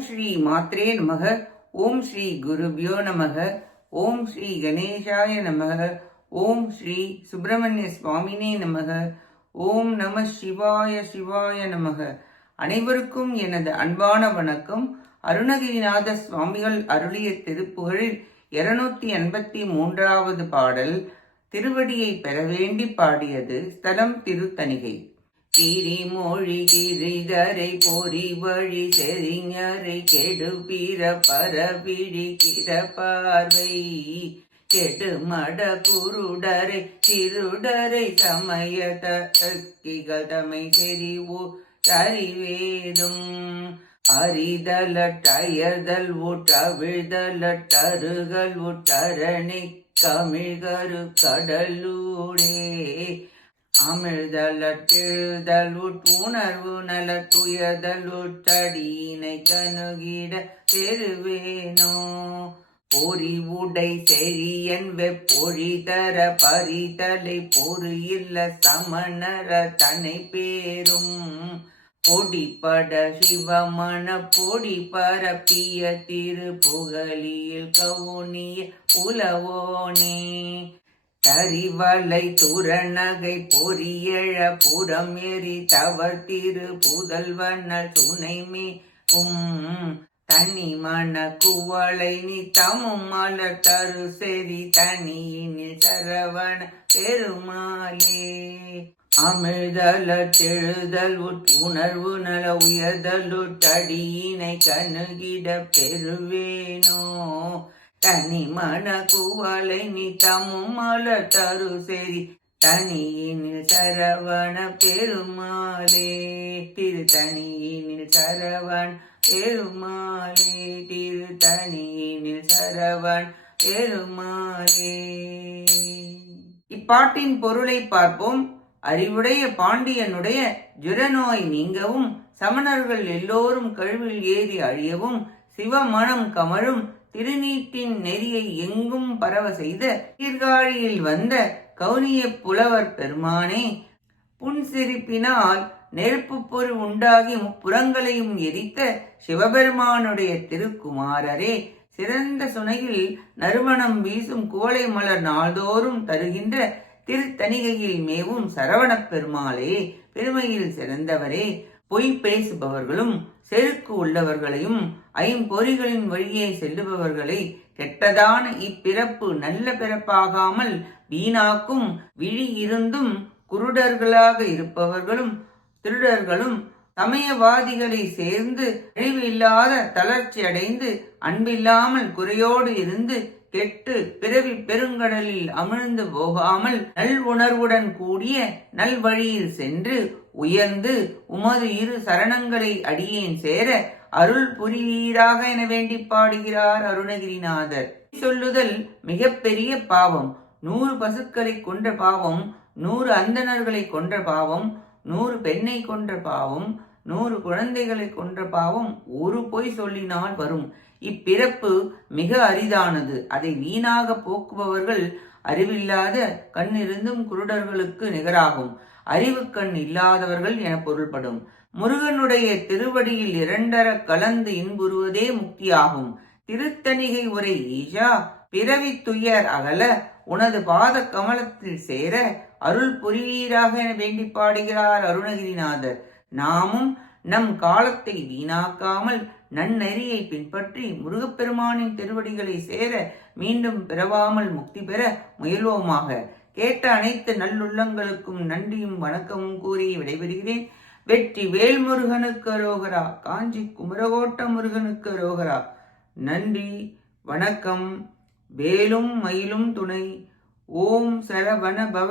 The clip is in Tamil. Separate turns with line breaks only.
ஓம் ஸ்ரீ மாத்ரே நமக. ஓம் ஸ்ரீ குருபியோ நமக. ஓம் ஸ்ரீ கணேசாய நமக. ஓம் ஸ்ரீ சுப்பிரமணிய சுவாமினே நமக. ஓம் நம சிவாய சிவாய நமக. அனைவருக்கும் எனது அன்பான வணக்கம். அருணகிரிநாத சுவாமிகள் அருளிய திருப்புகழில் இருநூத்தி எண்பத்தி மூன்றாவது பாடல் திருவடியை பெற வேண்டி பாடியது ஸ்தலம் திருத்தணிகை. திரிமொழி கிரிதரை பொறி வழி செறிஞரை கெடுபிற பரவிழி கிட பார்வை. கெடுமட குருடரை திருடரை சமய தக்கிகள் தமை செறிவோ சரிவேதும் அறிதலட்டயதல் உட்டவிழ்தலட்டருகள் உட்டரணி தமிழ்கரு கடலூடே அமிழ்தலட்டெழுதல் உட்உணர்வு நலத்துயதல் உட்டடியினை கணுகிட பெறுவேனோ? பொறிவுடை உடை செழியன் வெப்பொழி தர பரிதலை பொறு இல்ல சமணர தனை பேரும். பொடிப்பட சிவமண பொடி பரப்பிய திரு புகழியில் கவுனிய உலவோனே தரிவலை துரணகை பொறியழ புறம் எரி தவர் திரு புதல்வனல் துணைமே உம் தனி மண குவளை நித்தமும் மலர் தரு செறி தனியினில் சரவண பெருமாளே. அமிழ்தல தெழுதல் உணர்வு நல உயர்தலுட்டடியினை கணுகிட பெறுவேனோ. தனி மன குவலை நீ தமும் மலர் தரு செறி தனியினில் சரவண பெருமாளே திரு தனியினில் சரவண் பெருமாளே திரு தனியினில் சரவண் பெருமாளே. இப்பாட்டின் பொருளை பார்ப்போம். அறிவுடைய பாண்டியனுடைய ஜுரநோய் நீங்கவும் சமணர்கள் எல்லோரும் கழுவில் ஏறி அழியவும் சிவமணம் கமழும் திருநீட்டின் நெறியை எங்கும் பரவ செய்த சீர்காழியில் வந்த கவுனிய புலவர் பெருமானே புன்சிரிப்பினால் நெருப்பு பொருள் உண்டாகி முப்புறங்களையும் எரித்த சிவபெருமானுடைய திருக்குமாரரே சிறந்த சுனையில் நறுமணம் வீசும் குவளை மலர் நாள்தோறும் தருகின்ற திருத்தணிகையில் மேவும் சரவணப் பெருமாளே பெருமையில் சிறந்தவரே. பொய் பேசுபவர்களும் செருக்கு உள்ளவர்களையும் ஐம்பொறிகளின் வழியே செல்லுபவர்களை கெட்டதான இப்பிறப்பு நல்ல பிறப்பாகாமல் வீணாக்கும் விழி இருந்தும் குருடர்களாக இருப்பவர்களும் திருடர்களும் சமயவாதிகளை சேர்ந்து அழிவு இல்லாத தளர்ச்சி அடைந்து அன்பில்லாமல் குறையோடு இருந்து கெட்டு பிறவி பெருங்கடலில் அமிழ்ந்து போகாமல் நல் உணர்வுடன் கூடிய நல் வழியில் சென்று உயர்ந்து உமது இரு சரணங்களை அடியேன் சேர அருள் புரிவீராக என வேண்டி பாடுகிறார் அருணகிரிநாதர். சொல்லுதல் மிகப்பெரிய பாவம். நூறு பசுக்களை கொன்ற பாவம். நூறு அந்தணர்களை கொன்ற பாவம். நூறு பெண்ணை கொன்ற பாவம் நூறு குழந்தைகளை கொன்ற பாவம் ஒரு பொய் சொல்லினால் வரும். இப்பிறப்பு மிக அரிதானது. அதை வீணாக போக்குபவர்கள் அறிவில்லாத கண்ணிருந்தும் குருடர்களுக்கு நிகராகும். அறிவு கண் இல்லாதவர்கள் என பொருள்படும். முருகனுடைய திருவடியில் இரண்டர கலந்து இன்புறுவதே முக்தியாகும். திருத்தணிகை உரை ஈஷா பிறவி துயர் அகல உனது பாத கமலத்தில் சேர அருள் புரிவீராக என வேண்டி பாடுகிறார் அருணகிரிநாதர். நாமும் நம் காலத்தை வீணாக்காமல் நன்னெறியை பின்பற்றி முருகப்பெருமானின் திருவடிகளை சேர மீண்டும் பிறவாமல் முக்தி பெற முயல்வோமாக. கேட்ட அனைத்து நல்லுள்ளங்களுக்கும் நன்றியும் வணக்கமும் கூறி விடைபெறுகிறேன். வெற்றி வேல்முருகனுக்கு ரோகரா காஞ்சி குமரகோட்ட முருகனுக்கு ரோகரா நன்றி வணக்கம். வேலும் மயிலும் துணை. ஓம் சரவண பவ